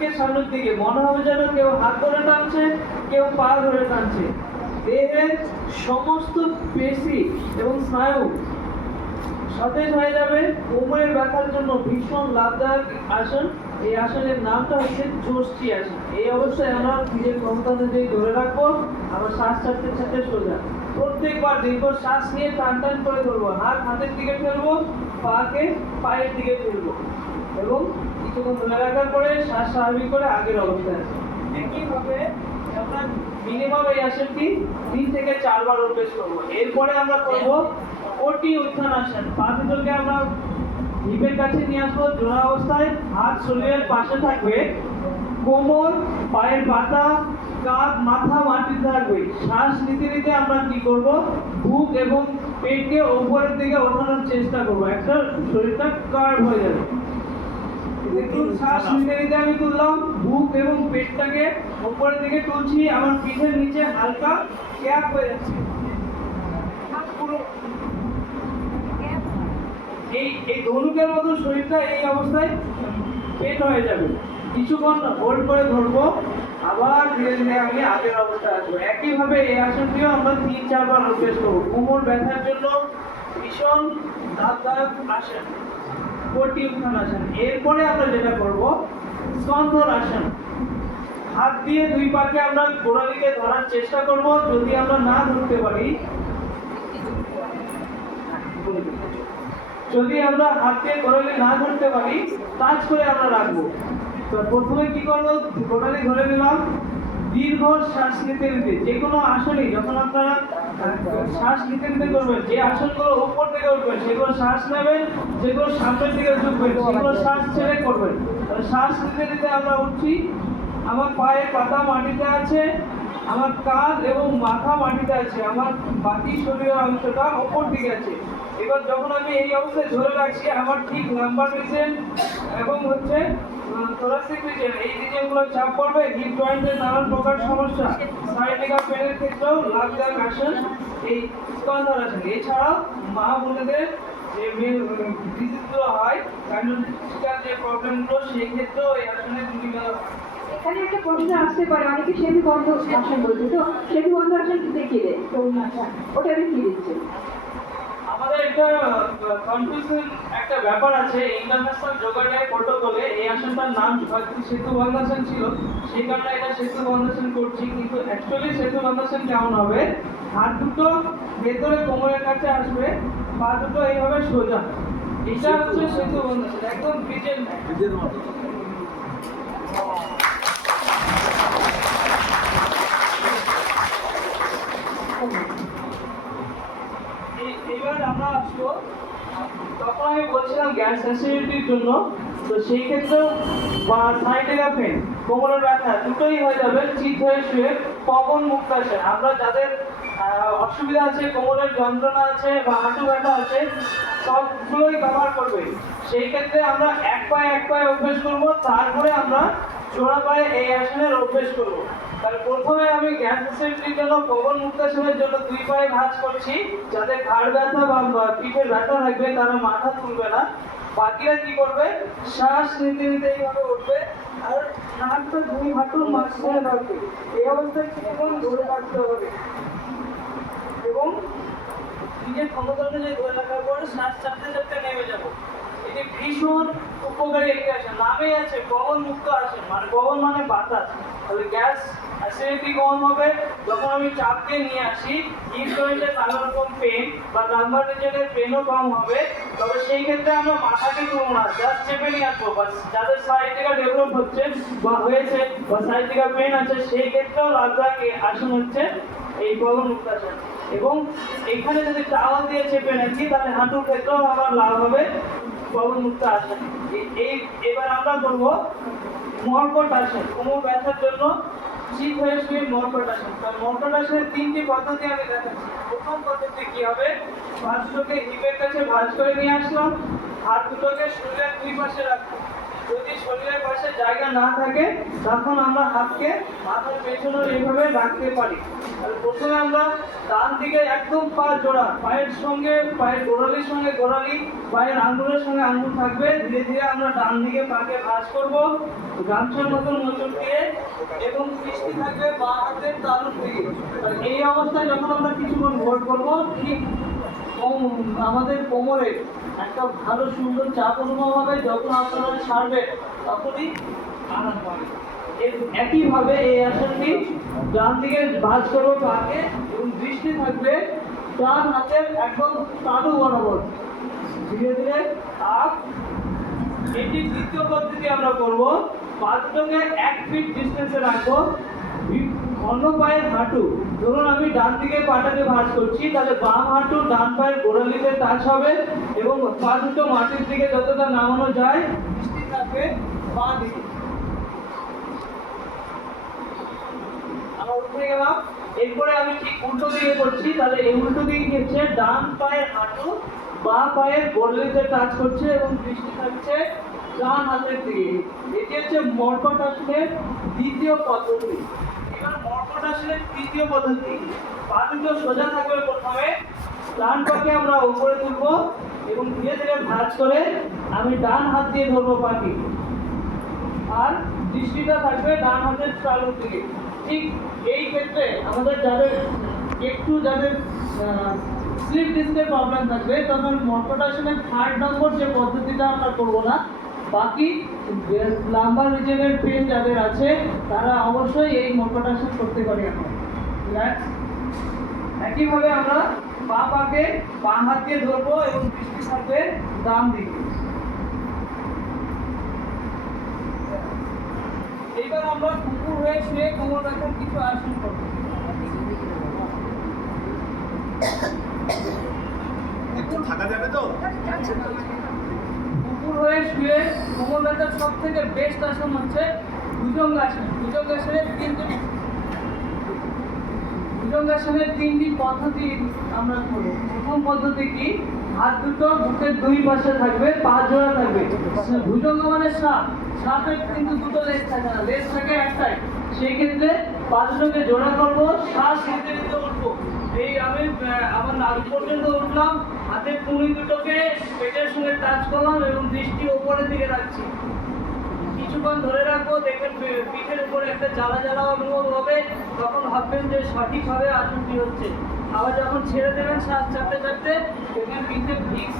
নাককে সামনের দিকে, মনে হবে যেন কেউ হাত ধরে টানছে, কেউ পা ধরে টানছে। দেহের সমস্ত পেশি এবং স্নায়ু সতেজ হয়ে যাবে। কোমরের ব্যথার জন্য ভীষণ লাভদায়ক আসন। এই আসনের নামটা হচ্ছে যষ্টি আসন। এই অবস্থায় আমরা নিজের ক্ষমতা অনুযায়ী ধরে রাখবো, আবার শ্বাস ছাড়তে ছাড়তে সোজা। প্রত্যেকবার দীর্ঘ শ্বাস নিয়ে টান টান করে ধরবো, হাত হাতের দিকে ফেলবো, পাকে পায়ের দিকে ফেলবো এবং কিছুক্ষণ ধরে রাখার পরে শ্বাস স্বাভাবিক করে আগের অবস্থায় আসবো। একইভাবে আমরা মিনিমাম এই আসনটি 3 থেকে 4 বার অভ্যাস করবো। এরপরে আমরা করবো কোটি উত্থান আসন। পা দুটোকে আমরা হিপের কাছে নিয়ে আসবো, জোড়া অবস্থায়, হাত শরীরের পাশে থাকবে, কোমর, পায়ের পাতা, কাঁধ, মাথা মাটিতে থাকবে। শ্বাস নিতে নিতে আমরা কি করব, বুক এবং পেটকে উপরের দিকে ওঠানোর চেষ্টা করব, একটা শরীরটা কার্ভ হয়ে যাবে। দেখুন, শ্বাস নিতে নিতে আমি তুললাম, বুক এবং পেটটাকে উপরের দিকে তুলছি, আমার পিঠের নিচে হালকা গ্যাপ হয়ে যাচ্ছে। এই ধনুকের মতো শরীরটা এই অবস্থায় পেট হয়ে যাবে। কিছুক্ষণ হোল্ড করে ধরবো, আবার ধীরে ধীরে আমি আগের অবস্থায় আসবো। একইভাবে এই আসনটিও আমরা 3-4 বার অভ্যাস করবো। কোমর ব্যথার জন্য ভীষণ লাভদায়ক আসন, কোটি উত্থান আসন। এরপরে আমরা যেটা করবো, স্কন্ধন আসন। হাত দিয়ে দুই পাকে আমরা গোড়ালিকে ধরার চেষ্টা করব। যদি আমরা না ধরতে পারি, যদি আমরা হাতকে গোড়ালি না ধরতে পারি, টাচ করে আমরা রাখবো। তো প্রথমে কি করবো, গোড়ালি ধরে নিলাম, দীর্ঘ শ্বাস নিতে নিতে। যে কোনো আসনই যখন আপনারা শ্বাস নিতে নিতে করবেন, যে আসনগুলো উপর থেকে উঠবেন সেগুলো শ্বাস নেবেন, যেগুলো সামনের দিকে ঝুঁকবেন সেগুলো শ্বাস ছেড়ে করবেন। শ্বাস নিতে নিতে আমরা উঠছি, আমার পায়ের পাতা মাটিতে আছে, আমার কাঁধ এবং মাথা মাটিতে আছে, আমার বাকি শরীরের অংশটা উপর দিকে আছে। এবার যখন আমি এই অবস্থায় ধরে রাখছি, আমার ঠিক নাম্বার রিজেন এবং হচ্ছে থোরাসিক রিজেন, এই রিজেনগুলো চাপ পড়বে। হিপ জয়েন্টের নানান প্রকার সমস্যা, সাইটিকা পেনের ক্ষেত্রেও লাভদায়ক আসন এই স্কন্ধন আসন। এছাড়াও মা বোনেদের যে ডিজিজগুলো হয়, গাইনোকস্টিক্যাল যে প্রবলেমগুলো, সেই ক্ষেত্রেও এই আসনে ভূমিকা। এখানে একটা প্রশ্ন আসতে পারে, অনেকে সেতু বন্ধ আসন বলছে, তো সেতু বন্ধ আসন দেখিয়ে দেয়, ওটা দেখিয়ে দিচ্ছে। আমাদের একটা কনফিউশন একটা ব্যাপার আছে, ইন্টারন্যাশনাল যোগা ডে প্রোটোকলে এই আসনটার নাম হয়তো সেতু বন্ধাসন ছিল, সেই কারণে এটা সেতু বন্ধাসন করছি। কিন্তু অ্যাকচুয়ালি সেতু বন্ধাসন কেমন হবে, হাত দুটো ভেতরে কোমরের কাছে আসবে, পা দুটো এইভাবে সোজা, এটা হচ্ছে সেতু বন্ধাসন, একদম ব্রিজের মতো। এবার আমরা আসবো, তখন আমি বলছিলাম গ্যাস অ্যাসিডিটির জন্য, তো সেই ক্ষেত্রেও বা সাইটিকা পেন, কোমরের ব্যথা দুটোই হয়ে যাবে চিত হয়ে শুয়ে পবন মুক্তাসন। আমরা যাদের অসুবিধা আছে, কোমরের যন্ত্রণা আছে বা হাঁটু ব্যথা আছে, সবগুলোই কভার করবে। সেই ক্ষেত্রে আমরা এক পায়ে অভ্যেস করব, তারপরে আমরা জোড়া পায়ে এই আসনের অভ্যেস করব। তাহলে প্রথমে আমি গ্যাস অ্যাসিডিটির জন্য পবন মুক্তাসনের জন্য 2 পায়ে ভাঁজ করছি, যাতে ঘাড় ব্যথা বা পিঠের ব্যথা থাকবে তারা মাথা তুলবে না। বাকিরা কি করবে, শ্বাস নিতে নিতে এইভাবে উঠবে আর নাকটা 2 হাঁটুর মাঝখানে রাখবে। এই অবস্থায় কিছুক্ষণ ধরে রাখতে হবে এবং নিজের ক্ষমতা অনুযায়ী ধরে রাখার পরে শ্বাস চাপতে চাপতে নেমে যাবো। এটি ভীষণ উপকারী একটি আসন, নামেই আছে পবন মুক্ত আসন, মানে পবন মানে বাতাস। তাহলে গ্যাস অ্যাসিডিটি কম হবে। যখন আমি চাপ দিয়ে নিয়ে আসি, হিপ জয়েন্টের নানা রকম পেন বা লাম্বার রিজনের পেনও কম হবে। তবে সেই ক্ষেত্রে আমরা মাথাকে তুলব না, জাস্ট চেপে নিয়ে আসবো। বা যাদের সাইটিকা ডেভেলপ হচ্ছে বা হয়েছে বা সাইটিকা পেন আছে, সেই ক্ষেত্রেও লাভদায়ক আসন হচ্ছে এই পবন মুক্ত আসন। এবং এখানে যদি টাওয়াল দিয়ে চেপে নাকি, তাহলে হাঁটুর ক্ষেত্রেও আমার লাভ হবে পবন মুক্ত আসন। এবার আমরা করব মর্কট আসন, কোমর ব্যথার জন্য চিত হয়ে শুয়ে মর্কট আসন। তো মর্কট আসনের 3টি পদ্ধতি আমি দেখাচ্ছি। প্রথম পদ্ধতি কি হবে, পা দুটোকে হিপের কাছে ভাঁজ করে নিয়ে আসলাম, হাত দুটোকে শরীরের 2 পাশে রাখবো, যদি শরীরের পাশে জায়গা না থাকে তখন আমরা হাতকে মাথার পেছনে এইভাবে রাখতে পারি। আর প্রথমে আমরা ডান দিকে একদম পা জোড়া, পায়ের সঙ্গে পায়ের গোড়ালির সঙ্গে গোড়ালি, পায়ের আঙ্গুলের সঙ্গে আঙ্গুল থাকবে। ধীরে ধীরে আমরা ডান দিকে পাকে ভাঁজ করব গামছার মতন মোচড় দিয়ে, এবং দৃষ্টি থাকবে বাঁ হাতের তালুর দিকে। আর এই অবস্থায় যখন আমরা কিছুক্ষণ হোল্ড করবো, ঠিক আমাদের কোমরে একটা ভালো সুন্দর চাপ অনুভব হবে। যখন আপনারা ছাড়বেন তখনই আরাম পাবে। একইভাবে এই আসনটি ডান দিকে ভাঁজ করবো পাকে, এবং দৃষ্টি থাকবে ডান হাতের একদম তালু বরাবর। ধীরে ধীরে আপ। এটি দ্বিতীয় পদ্ধতি আমরা করব। পা দুটোকে 1 ফিট ডিস্টেন্সে রাখবো। অন্য পায়ের হাঁটু, ধরুন আমি ডান দিকে পাটাকে ভাঁজ করছি, তাহলে বাম হাঁটু ডান পায়ের গোড়ালিতে টাচ হবে, এবং পা দুটো মাটির দিকে যতটা নামানো যায় দৃষ্টি থাকবে বাঁ দিকে। আমরা উঠে গেলাম। এরপরে আমি ঠিক উল্টো দিকে করছি, তাহলে এই উল্টো দিকে হচ্ছে ডান পায়ের হাঁটু বাঁ পায়ের গোড়ালিতে টাচ করছে, এবং দৃষ্টি থাকছে ডান হাতের দিকে। এটি হচ্ছে মর্কট আসনের দ্বিতীয় পদ্ধতি। এবার মর্কট আসনের তৃতীয় পদ্ধতি। পা দুটো সোজা থাকবে প্রথমে, ডান পাকে আমরা উপরে তুলবো, এবং ধীরে ধীরে ভাঁজ করে আমি ডান হাত দিয়ে ধরবো পাকে, আর দৃষ্টিটা থাকবে ডান হাতের তালুর দিকে। ঠিক এই ক্ষেত্রে আমাদের যাদের স্লিপ ডিস্কের প্রবলেম থাকবে, তখন মর্কট আসনের 3rd নম্বর যে পদ্ধতিটা আমরা করবো না। বাকি লাম্বার রিজনের পেন যাদের আছে তারা অবশ্যই এই মর্কট আসন করতে পারি আমরা। রিল্যাক্স। একইভাবে আমরা পাকে বাঁ হাত দিয়ে ধরবো, এবং দৃষ্টি থাকবে ডান দিকে। এইবার আমরা কুকুর হয়ে শুয়ে কোমর রাখার কিছু আসন করবো। একটু থাকা যাবে তো? কুকুর হয়ে শুয়ে কোমর ব্যথার সব থেকে বেস্ট আসন হচ্ছে ভুজঙ্গাসন। ভুজঙ্গাসনের 3টি পদ্ধতি আমরা করবো। প্রথম পদ্ধতি কি? হাত দুটো বুকের 2 পাশে থাকবে, পা জোড়া থাকবে। ভুজঙ্গ মানে সাপের কিন্তু দুটো লেজ থাকে না, লেজ থাকে একটাই। সেই ক্ষেত্রে পা দুটোকে জোড়া করবো, শ্বাস নিতে নিতে উঠবো। এই আমি আমার নাভি পর্যন্ত উঠলাম, হাতের কনুই দুটোকে পেটের সঙ্গে টাচ করলাম, এবং দৃষ্টি উপরের দিকে রাখছি। কিছুক্ষণ ধরে রাখবো, দেখবেন পিঠের উপরে একটা জ্বালা জ্বালা অনুভব হবে। তখন ভাববেন যে সঠিকভাবে আসনটি হচ্ছে। আবার যখন ছেড়ে দেবেন শ্বাস চাপতে চাপতে, দেখবেন পিঠে ভিক্স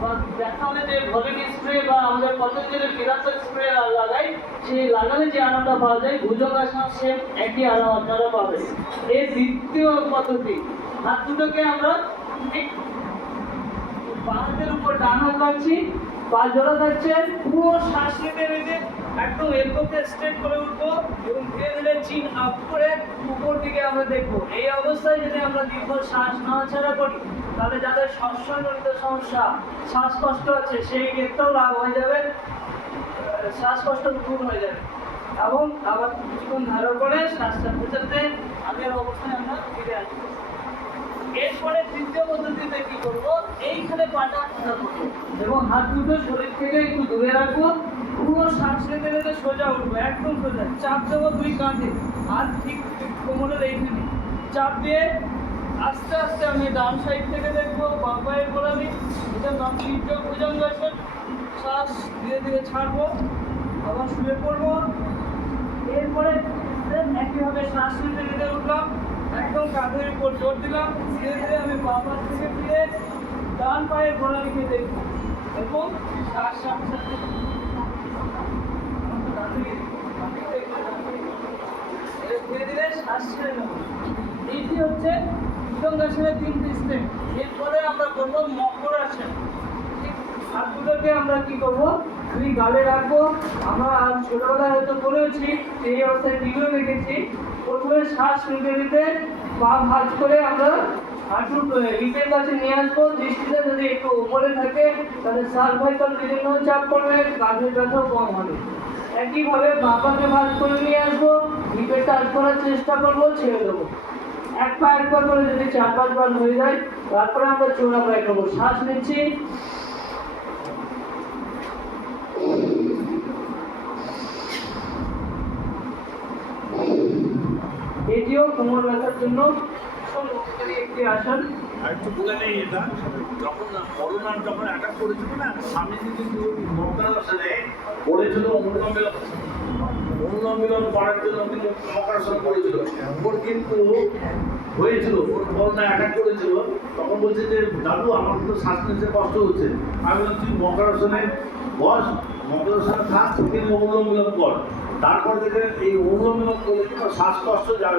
বা দেখা হলে যে ভলিনি স্প্রে বা আমাদের পতঞ্জলি ফিরাসেল স্প্রে লাগাই, সেই লাগালে যে আরামটা পাওয়া যায়, ভুজঙ্গাসন সেম একই আরাম আপনারা পাবেন। এই দ্বিতীয় পদ্ধতি, হাত দুটোকে আমরা ঠিক বাঁ হাতের উপর ডান হাত রাখছি, পা জোড়া থাকছে, পুরো শ্বাস নিতে নিতে একদম এলবোকে স্ট্রেট করে উঠবো, এবং ধীরে ধীরে চিন আপ করে উপর দিকে আমরা দেখবো। এই অবস্থায় যদি আমরা দীর্ঘ শ্বাস নাড়াচাড়া করি, তাহলে যাদের শ্বাসজনিত সমস্যা, শ্বাসকষ্ট আছে, সেই ক্ষেত্রেও লাভ হয়ে যাবে, শ্বাসকষ্ট দূর হয়ে যাবে। এবং আবার কিছুক্ষণ ধারণ করে শ্বাস চাপতে চাপতে আগের অবস্থায় আমরা ফিরে আসবো। এরপরে তৃতীয় পদ্ধতিতে কি করবো? এইখানে পাটা করবো, এবং হাত দুটো শরীর থেকে একটু দূরে রাখবো, পুরো শ্বাস নিতে নিতে সোজা উঠবো, একদম সোজা। চাপ দেবো 2 কাঁধে, আর ঠিক কোমরের এইখানে চাপ দিয়ে আস্তে আস্তে আমি ডান সাইড থেকে দেখবো বাঁ পায়ের গোড়ালি, এটা তৃতীয় ভুজঙ্গাসন। শ্বাস ধীরে ধীরে ছাড়বো, আবার শুয়ে পড়বো। এরপরে একইভাবে শ্বাস নিতে নিতে উঠলাম, একদম কাঁধের উপর জোর দিলাম। ধীরে ধীরে আমি বাঁ পাশ থেকে ফিরে ডান পায়ের গোড়ালিকে দেখবো, এবং শ্বাস সাথে ধীরে ধীরে শ্বাস ছেড়ে নেবো। এইটি হচ্ছে ভুজঙ্গাসনের 3টি স্টেপ। এরপরে আমরা করবো মকর আসন। হাতগুলোকে আমরা কি করবো? 2 গালে রাখবো। আমরা ছোটবেলায় হয়তো করেছি, এই অবস্থায় ভিডিও দেখেছি। প্রথমে শ্বাস নিতে নিতে পা ভাঁজ করে আমরা হাঁটু হিপের কাছে নিয়ে আসবো। দৃষ্টিতে যদি একটু উপরে থাকে, তাহলে সার্ভাইকাল বিভিন্ন চাপ করবে, কাঁধের ব্যথাও কম হবে। একইভাবে বাঁ পাকে ভাঁজ করে নিয়ে আসবো, হিপের টাচ করার চেষ্টা করবো, ছেড়ে দেবো। এক পা করে যদি 4-5 বার হয়ে যায়, তারপরে আমরা চোরা পায়ে করবো। শ্বাস নিচ্ছি, এটিও কোমর ব্যথার জন্য ভীষণ উপকারী একটি আসন। আর একটু বলে নেই এটা, যখন করোনার যখন অ্যাটাক করেছিল না, স্বামীজি কিন্তু মকরাসনে বলেছিল অনুলম্ব করার জন্য কিন্তু মকরাসন করেছিল। ওর কিন্তু হয়েছিল, ওর করোনা অ্যাটাক করেছিল, তখন বলছে যে দাদু আমার তো শ্বাস নিতে কষ্ট হচ্ছে। আমি বলছি তুই মকরাসনে বস, মকরাসনে থাক, কিন্তু অনুলম্ব কর। তারপর থেকে এই অনুলম্ব করলে কিন্তু শ্বাসকষ্ট যার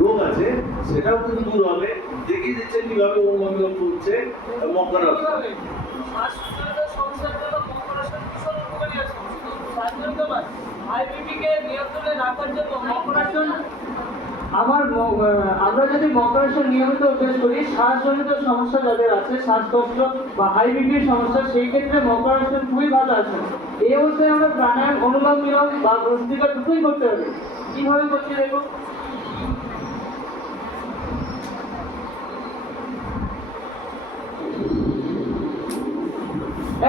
রোগ আছে সেটাও কিন্তু দূর হবে। দেখিয়ে দিচ্ছেন কিভাবে অনুলম্ব করছে মকরাসন। শ্বাসপ্রশ্বাসের সমস্যার জন্য মকরাসন ভীষণ উপকারী আছে। শ্বাসজনিত বা হাই বিপিকে নিয়ন্ত্রণে রাখার জন্য মকরাসন আমরা যদি মকরাসন নিয়মিত অভ্যাস করি, শ্বাসজনিত সমস্যা যাদের আছে, শ্বাসকষ্ট বা হাই বিপির সমস্যা, সেই ক্ষেত্রে মকরাসন খুবই ভালো আছে। এই অবস্থায় আমরা প্রাণায়াম, অনুলোম বিলোম বা ভস্ত্রিকা দুটোই করতে হবে। কিভাবে করছি দেখুন।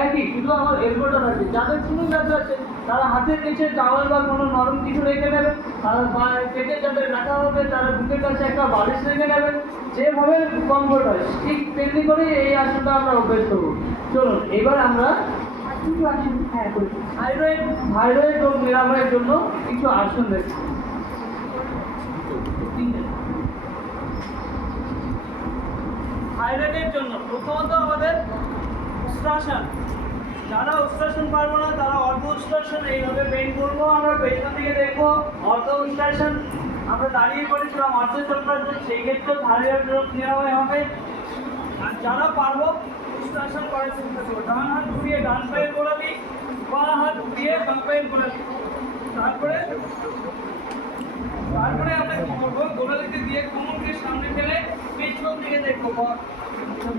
একই, শুধু আমার এলবোটা আছে। যাদের চুনুন ব্যথা আছে তারা হাতের নিচে টাওয়াল বা কোনো নরম কিছু রেখে নেবেন, আর পেটে যাদের ব্যথা হবে তারা বুকের কাছে একটা বালিশ রেখে নেবেন। যেভাবে কমফোর্ট হয় ঠিক তেমনি করে এই আসনটা আমরা অভ্যাস করবো। চলুন এবার আমরা দুটো আসন করি। থাইরয়েড রোগ নিরাময়ের জন্য কিছু আসন দেখব। থাইরয়েডের জন্য প্রথমত আমাদের উষ্ট্রাসন। যারা উষ্ট্রাসন পারবো না তারা অর্ধ উষ্ট্রাসন এইভাবে বেন্ড করবো। আমরা পেছন দিকে দেখবো অর্ধ উষ্ট্রাসন। আমরা দাঁড়িয়ে করেছিলাম অর্ধ চক্রাসন, সেই ক্ষেত্রে থাইরয়েড রোগ নিরাময় হবে। আর যারা পারবো উষ্ট্রাসন করার চেষ্টা করবো। ডান হাত ঘুরিয়ে ডান পায়ের গোড়ালি, বাঁ হাত ঘুরিয়ে বাঁ পায়ের গোড়ালি। তারপরে আমরা কি করবো, গোড়ালিতে দিয়ে কোমরকে সামনে ফেলে পেছন দিকে দেখবো।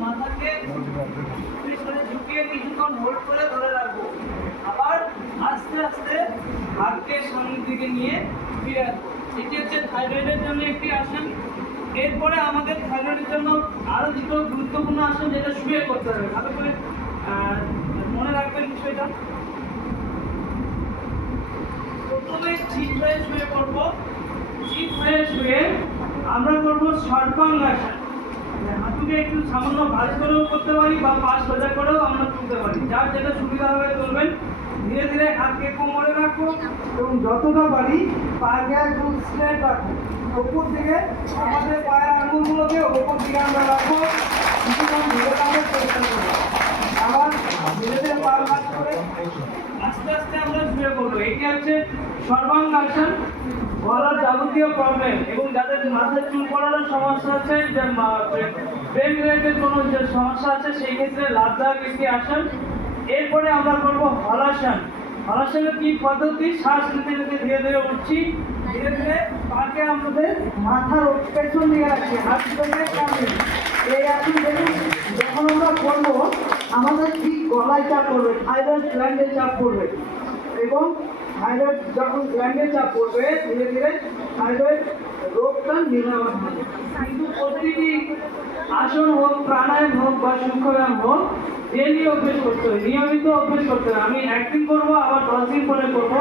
মাথাকে পেছনে ঝুঁকিয়ে কিছুক্ষণ হোল্ড করে ধরে রাখবো। আবার আস্তে আস্তে হাতকে সামনের দিকে নিয়ে ফিরে আসবো। এটি হচ্ছে থাইরয়েডের জন্য একটি আসন। এরপরে আমাদের থাইরয়েডের জন্য আরো দুটো গুরুত্বপূর্ণ আসন, যেটা শুয়ে করতে হবে। ভালো করে মনে রাখবেন বিষয়টা। প্রথমে চিত হয়ে শুয়ে পড়বো। চিত হয়ে শুয়ে আমরা করবো সর্বাঙ্গাসন। হাঁটুকে একটু সামান্য ভাঁজ করেও করতে পারি বা পা সোজা করেও আমরা তুলতে পারি, যার যেটা সুবিধা হবে তুলবেন। ধীরে ধীরে হাতকে কোমরে রাখবো এবং যতটা পারি পাকে একদম স্ট্রেট রাখবো। ওপর দিকে আমাদের পায়ের আঙুলগুলোকে ওপর দিকে আমরা রাখবো। কিছুক্ষণ ধীরে রাখার চেষ্টা করবো। আবার ধীরে ধীরে পা ভাঁজ করে আস্তে আস্তে আমরা শুয়ে পড়বো। এটি হচ্ছে সর্বাঙ্গাসন। গলার যাবতীয় প্রবলেম এবং যাদের মাথায় চুল পড়ানোর সমস্যা আছে, ব্রেন রিলেটেড কোনো যে সমস্যা আছে, সেই ক্ষেত্রে লাভদায়ক একটি আসন। এরপরে আমরা করবো হলাসন। হলাসনের কি পদ্ধতি, শ্বাস নিতে নিতে ধীরে ধীরে উঠছি। ধীরে ধীরে পাকে আমাদের মাথার পেছন দিকে রাখছি, হাত দুটোকে কাঁধে। এই আসন দেখুন, যখন আমরা করবো আমাদের ঠিক গলায় চাপ পড়বে, থাইরয়েড গ্ল্যান্ডে চাপ পড়বে এবং থাইরয়েড যখন গ্ল্যান্ডে চাপ পড়বে ধীরে ধীরে থাইরয়েড রোগটা নিরাময় হবে। কিন্তু প্রতিটি আসন হোক, প্রাণায়াম হোক বা সূক্ষ্মব্যায়াম হোক, ডেলি অভ্যেস করতে হবে, নিয়মিত অভ্যেস করতে হবে। আমি একদিন করবো আবার 10 দিন পরে করবো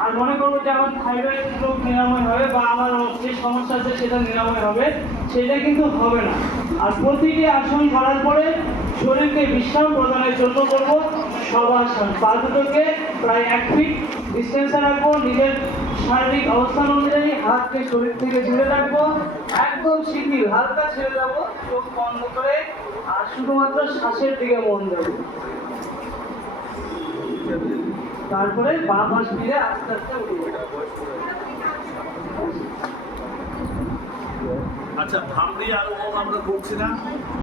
আর মনে করবো যে আমার থাইরয়েড রোগ নিরাময় হবে বা আমার যে সমস্যা আছে সেটা নিরাময় হবে, সেটা কিন্তু হবে না। আর প্রতিটি আসন করার পরে শরীরকে বিশ্রাম প্রদানের জন্য করবো শবাসন। পা দুটোকে প্রায় 1 ফিট ডিস্টেন্সে রাখবো। নিজের শারীরিক অবস্থান অনুযায়ী হাতকে শরীর থেকে দূরে রাখবো, একদম শিথিল, হালকা ছেড়ে দেবো, চোখ বন্ধ করে আর শুধুমাত্র শ্বাসের দিকে মন দেবো। তারপরে বাঁ পাশ ফিরে আস্তে আস্তে উঠবো। আচ্ছা, ভামড়ি আর ওম আমরা করছি না।